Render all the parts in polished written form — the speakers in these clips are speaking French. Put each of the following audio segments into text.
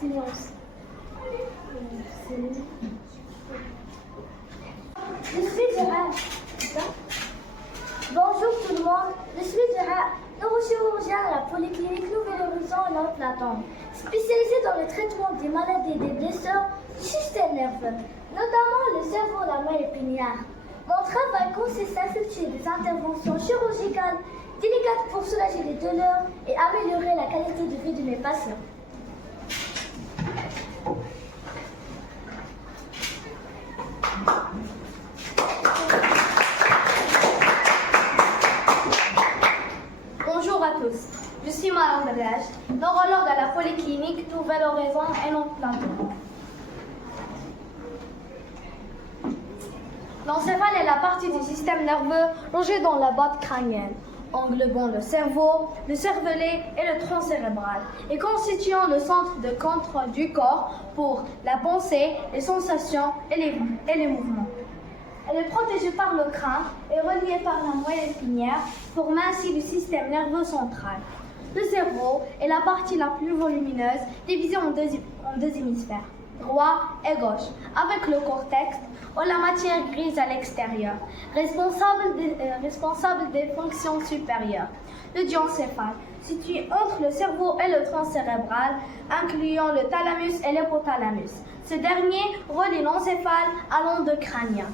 silence. Je suis Gérard. Bonjour tout le monde, je suis Gérard, neurochirurgien à la polyclinique Nouvel Horizon Nantes Latente, spécialisé dans le traitement des maladies et des blessures du système nerveux, notamment le cerveau, la moelle épinière. Mon travail consiste à effectuer des interventions chirurgicales délicates pour soulager les douleurs et améliorer la qualité de vie de mes patients. Bonjour à tous, je suis Madame Brèche, neurologue à la polyclinique Nouvel Horizon et Nantes Latente. L'encéphale est la partie du système nerveux logée dans la boîte crânienne, englobant le cerveau, le cervelet et le tronc cérébral, et constituant le centre de contrôle du corps pour la pensée, les sensations et les mouvements. Elle est protégée par le crâne et reliée par la moelle épinière, formant ainsi le système nerveux central. Le cerveau est la partie la plus volumineuse, divisée en deux hémisphères, droit et gauche, avec le cortex ou la matière grise à l'extérieur, responsable des fonctions supérieures. Le diencéphale, situé entre le cerveau et le tronc cérébral, incluant le thalamus et l'hypothalamus. Ce dernier relie l'encéphale à l'onde crânienne.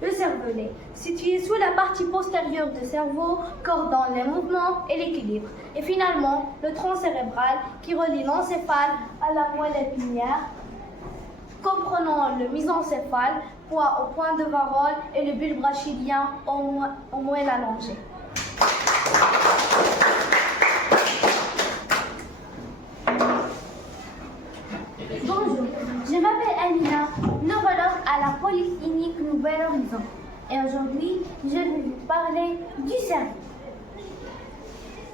Le cervelet, situé sous la partie postérieure du cerveau, coordonne les mouvements et l'équilibre. Et finalement, le tronc cérébral qui relie l'encéphale à la moelle épinière, comprenant le mésencéphale, au point de Varol et le bulbe rachidien au moelle allongée. Bonjour, je m'appelle Amina, neurologue à la polyclinique Nouvel Horizon. Et aujourd'hui, je vais vous parler du cerveau.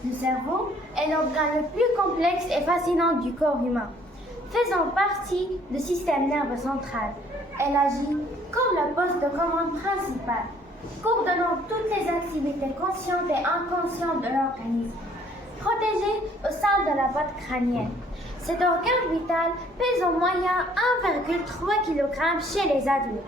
Le cerveau est l'organe le plus complexe et fascinant du corps humain. Faisant partie du système nerveux central, elle agit comme la poste de commande principale, coordonnant toutes les activités conscientes et inconscientes de l'organisme. Protégée au sein de la boîte crânienne, cet organe vital pèse en moyenne 1,3 kg chez les adultes.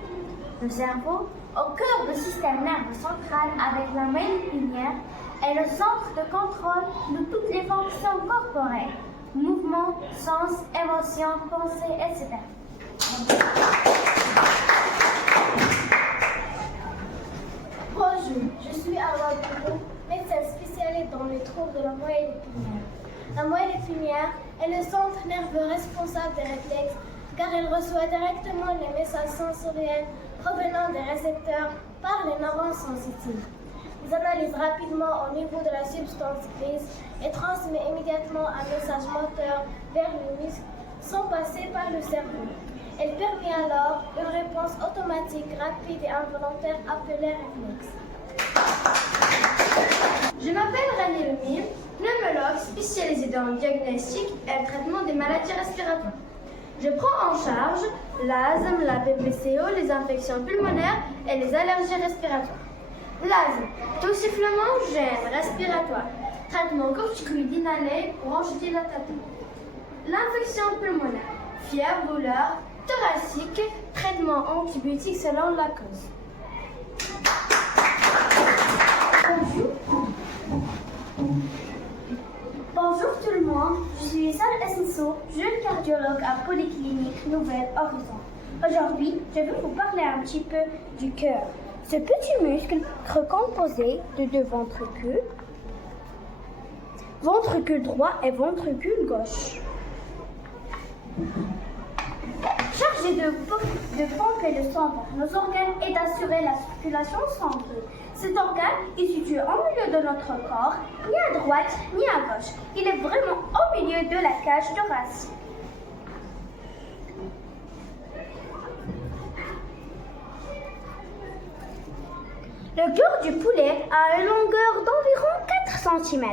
Le cerveau, au cœur du système nerveux central avec la moelle épinière, est le centre de contrôle de toutes les fonctions corporelles, mouvements, sens, émotions, pensées, etc. Bonjour, je suis Awa Boudou, médecin spécialisé dans les troubles de la moelle épinière. La moelle épinière est le centre nerveux responsable des réflexes car elle reçoit directement les messages sensoriels provenant des récepteurs par les neurones sensitifs. Ils analysent rapidement au niveau de la substance grise et transmet immédiatement un message moteur vers le muscle sans passer par le cerveau. Elle permet alors une réponse automatique, rapide et involontaire appelée réflexe. Je m'appelle René Lemire, pneumologue spécialisé dans le diagnostic et le traitement des maladies respiratoires. Je prends en charge l'asthme, la BPCO, les infections pulmonaires et les allergies respiratoires. L'asthme, tout sifflement, gêne respiratoire, traitement corticoïde inhalé, bronchodilatateur. L'infection pulmonaire, fièvre, douleur, thoracique, traitement antibiotique selon la cause. Bonjour tout le monde, je suis Sal Essenso, jeune cardiologue à Polyclinique Nouvel Horizon. Aujourd'hui, je vais vous parler un petit peu du cœur. Ce petit muscle recomposé de deux ventricules, ventricule droit et ventricule gauche. Chargé de pomper le sang vers nos organes et d'assurer la circulation sanguine. Cet organe est situé au milieu de notre corps, ni à droite ni à gauche. Il est vraiment au milieu de la cage thoracique. Le cœur du poulet a une longueur d'environ 4 cm.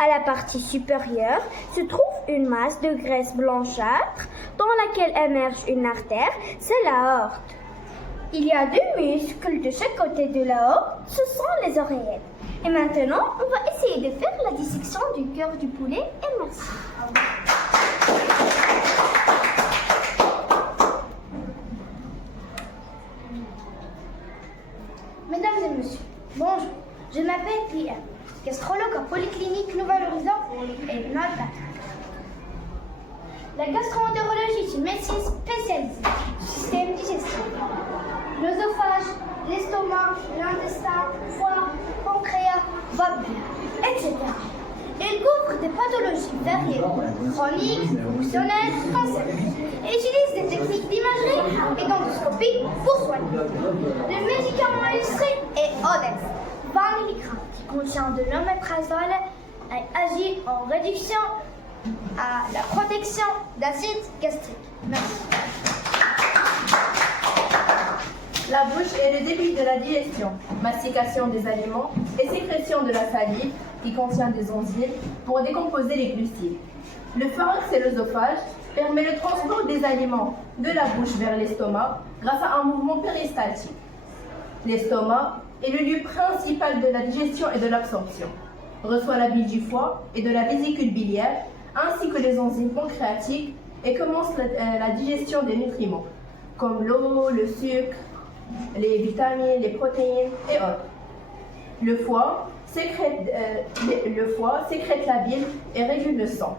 À la partie supérieure se trouve une masse de graisse blanchâtre dans laquelle émerge une artère, c'est l'aorte. Il y a deux muscles de chaque côté de l'aorte, ce sont les oreillettes. Et maintenant, on va essayer de faire la dissection du cœur du poulet et merci. Mesdames et messieurs, bonjour. Je m'appelle Pierre, gastrologue à Polyclinique Nouvel-Horizon et Malta. La gastroentérologie est une médecine spécialisée du système digestif. L'œsophage, l'estomac, l'intestin, foie, pancréas, babia, etc. Il couvre des pathologies variées, chroniques, fonctionnelles, cancéreuses, et utilise des techniques d'imagerie et d'endoscopie pour soigner. Le médicament illustré est Odex, 20 mg, qui contient de l'oméprazole et agit en réduction à la protection d'acide gastrique. Merci. La bouche est le début de la digestion, mastication des aliments et sécrétion de la salive qui contient des enzymes pour décomposer les glucides. Le pharynx et l'œsophage permet le transport des aliments de la bouche vers l'estomac grâce à un mouvement péristaltique. L'estomac est le lieu principal de la digestion et de l'absorption. Reçoit la bile du foie et de la vésicule biliaire ainsi que les enzymes pancréatiques et commence la digestion des nutriments comme l'eau, le sucre, les vitamines, les protéines et autres. Le foie sécrète la bile et régule le sang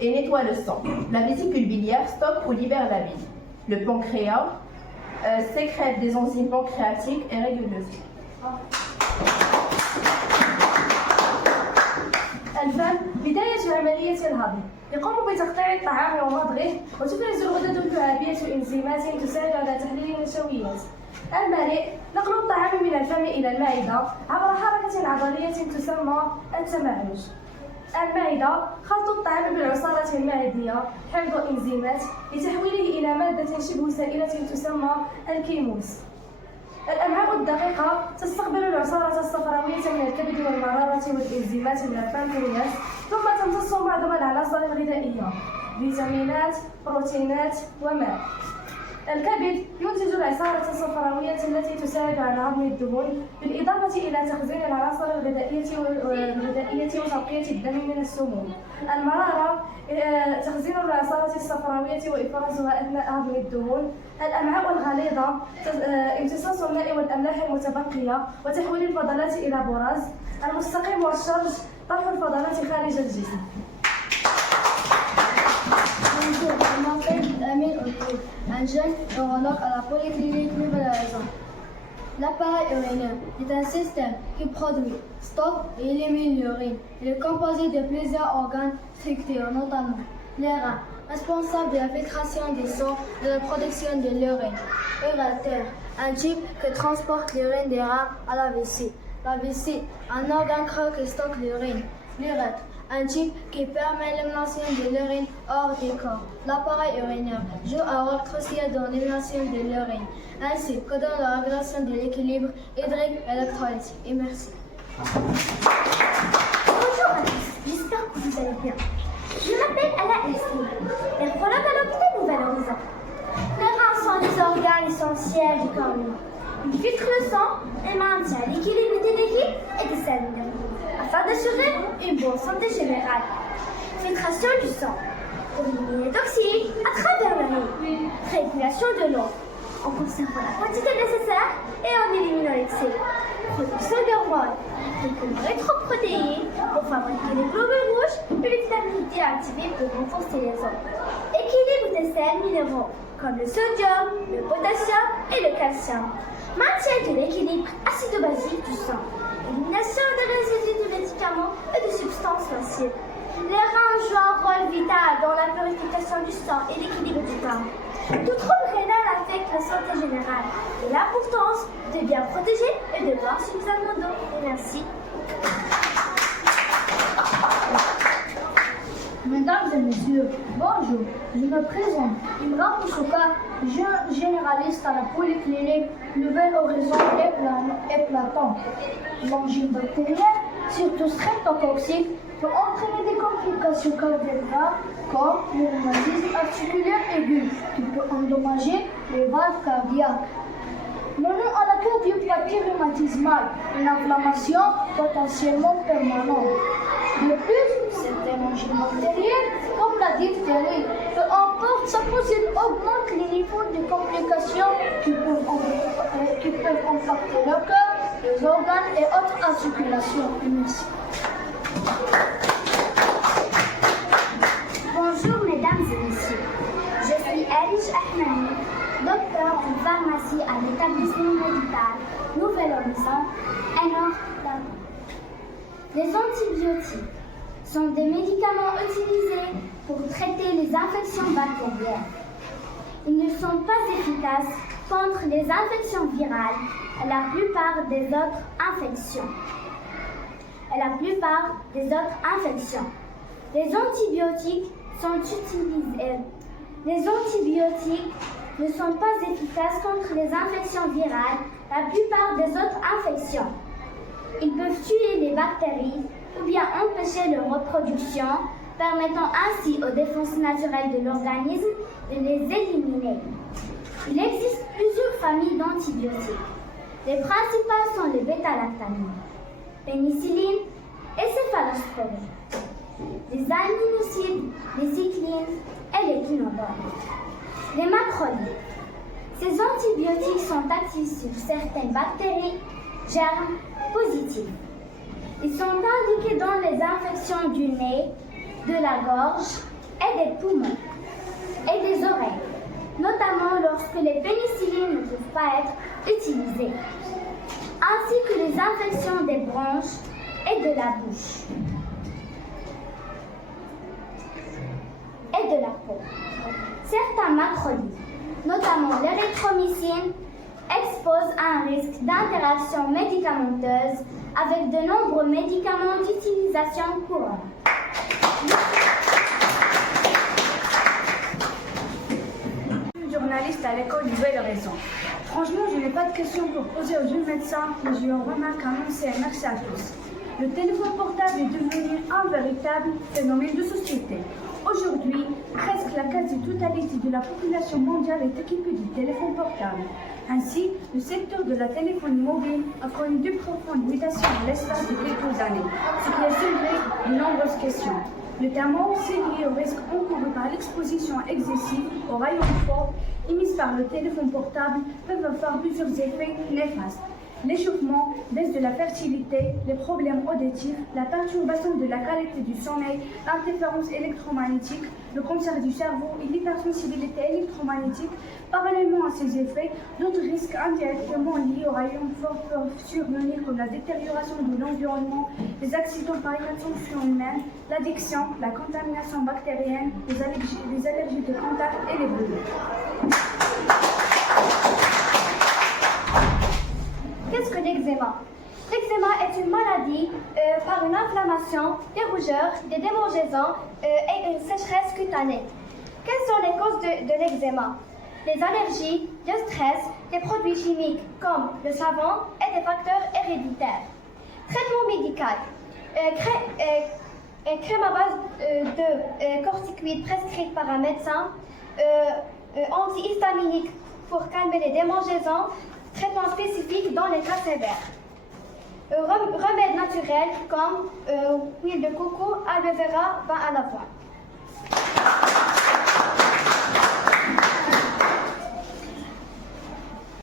et nettoie le sang. La vésicule biliaire stocke ou libère la bile. Le pancréas sécrète des enzymes pancréatiques et régule le sang. الفم بداية عملية الهضم يقوم بتقطيع الطعام ومضغه وتفرز الغدد اللعابية إنزيمات تساعد على تحليل النشويات. المريء نقل الطعام من الفم إلى المعدة عبر حركة عضلية تسمى التمعج. المعدة خلط الطعام بالعصارة المعدية حمض إنزيمات لتحويله إلى مادة شبه سائلة تسمى الكيموس. الأمعاء الدقيقة تستقبل العصارة الصفراوية من الكبد والمرارة والإنزيمات من البنكرياس ثم تمتص معظم العناصر الغذائية فيتامينات، بروتينات وماء. الكبد ينتج العصارة الصفراوية التي تساعد على هضم الدهون بالإضافة إلى تخزين العناصر الغذائية وتنقية الدم من السموم. المرارة تخزين العصارة الصفراوية وإفرازها أثناء هضم الدهون. الأمعاء الغليظة امتصاص الماء والأملاح المتبقية وتحويل الفضلات إلى براز. المستقيم والشرج طرح الفضلات خارج الجسم. Bonjour, je m'appelle Amine Oudou, un jeune neurologue à la Polyclinique Nouvel-Horizon. L'appareil urineur est un système qui produit, stocke et élimine l'urine. Il est composé de plusieurs organes structurés, notamment les reins, responsables de la filtration des sangs et de la production de l'urine. Urétère, un tube qui transporte l'urine des reins à la vessie. La vessie, un organe creux qui stocke l'urine. L'urètre, un tube qui permet l'élimination de l'urine hors du corps. L'appareil urinaire joue un rôle crucial dans l'élimination de l'urine, ainsi que dans la régulation de l'équilibre hydrique et électrolytique. Et merci. Bonjour à tous, j'espère que vous allez bien. Je m'appelle Ala Elstine, nephrologue à l'hôpital Nouvel-Horizon. Les reins sont les organes essentiels du corps humain. Ils filtrent le sang et maintiennent l'équilibre des liquides et des sels minéraux, afin d'assurer une bonne santé générale. Filtration du sang, éliminer les toxiques à travers le nez. Régulation de l'eau, en conservant la quantité nécessaire et en éliminant l'excès. Production d'hormones, les rétroprotéines pour fabriquer les globules rouges et les vitamines D activées pour renforcer les os. Équilibre des sels minéraux comme le sodium, le potassium et le calcium. Maintien de l'équilibre acido-basique du sang. Élimination des résidus de médicaments et de substances nocives. Les reins jouent un rôle vital dans la purification du sang et l'équilibre du corps. Tout trouble rénal affecte la santé générale et l'importance de bien protéger et de boire suffisamment d'eau. Merci. Mesdames et messieurs, bonjour, je me présente Imran Moussouka, jeune généraliste à la Polyclinique Nouvel-Horizon et Platon. L'angine bactérienne, surtout streptocoxique, peut entraîner des complications cardiaques comme le rhumatisme articulaire aigu, qui peut endommager les valves cardiaques. Menant à la cardiopathie rhumatismale, une inflammation potentiellement permanente. De plus, certaines angines bactériennes, comme la diphtérie, peu importe sa cause, augmente les niveaux de complications qui peuvent peuvent impacter le cœur, les organes et autres articulations. Merci. Bonjour mesdames et messieurs, je suis Alice Ahmani, docteur en pharmacie à l'établissement médical Nouvelle-Horizon, Hanovre. Les antibiotiques sont des médicaments utilisés pour traiter les infections bactériennes. Ils ne sont pas efficaces contre les infections virales et la plupart des autres infections. Les antibiotiques sont utilisés. Les antibiotiques ne sont pas efficaces contre les infections virales, la plupart des autres infections. Ils peuvent tuer les bactéries ou bien empêcher leur reproduction, permettant ainsi aux défenses naturelles de l'organisme de les éliminer. Il existe plusieurs familles d'antibiotiques. Les principales sont les bêta-lactamines, pénicilline et céphalosporine, les aminosides, les cyclines et les quinodones. Les macrolides. Ces antibiotiques sont actifs sur certaines bactéries, germes positifs. Ils sont indiqués dans les infections du nez, de la gorge et des poumons et des oreilles, notamment lorsque les pénicillines ne peuvent pas être utilisées, ainsi que les infections des bronches et de la bouche et de la peau. Certains macrolides, notamment l'érythromycine, exposent à un risque d'interaction médicamenteuse avec de nombreux médicaments d'utilisation courante. Journaliste à l'école Nouvelle-Horizon. Franchement, je n'ai pas de questions pour poser aux jeunes médecins, mais je leur remarque un même et merci à tous. Le téléphone portable est devenu un véritable phénomène de société. Aujourd'hui, presque la quasi-totalité de la population mondiale est équipée du téléphone portable. Ainsi, le secteur de la téléphonie mobile a connu de profondes mutations en l'espace de quelques années, ce qui a soulevé de nombreuses questions. Notamment, c'est lié au risque encouru par l'exposition excessive aux rayons forts émis par le téléphone portable peuvent avoir plusieurs effets néfastes. L'échauffement, baisse de la fertilité, les problèmes auditifs, la perturbation de la qualité du sommeil, l'interférence électromagnétique, le cancer du cerveau et l'hypersensibilité électromagnétique. Parallèlement à ces effets, d'autres risques indirectement liés aux rayons forts peuvent survenir comme la détérioration de l'environnement, les accidents par inattention humaine, l'addiction, la contamination bactérienne, les allergies de contact et les brûlures. Qu'est-ce que l'eczéma? L'eczéma est une maladie par une inflammation, des rougeurs, des démangeaisons et une sécheresse cutanée. Quelles sont les causes de l'eczéma? Les allergies, le stress, des produits chimiques comme le savon et des facteurs héréditaires. Traitement médical. Crème à base de corticoïdes prescrite par un médecin, antihistaminique pour calmer les démangeaisons, traitement spécifique dans les cas sévères. Remèdes naturels comme huile de coco, aloe vera, vin à l'avoine.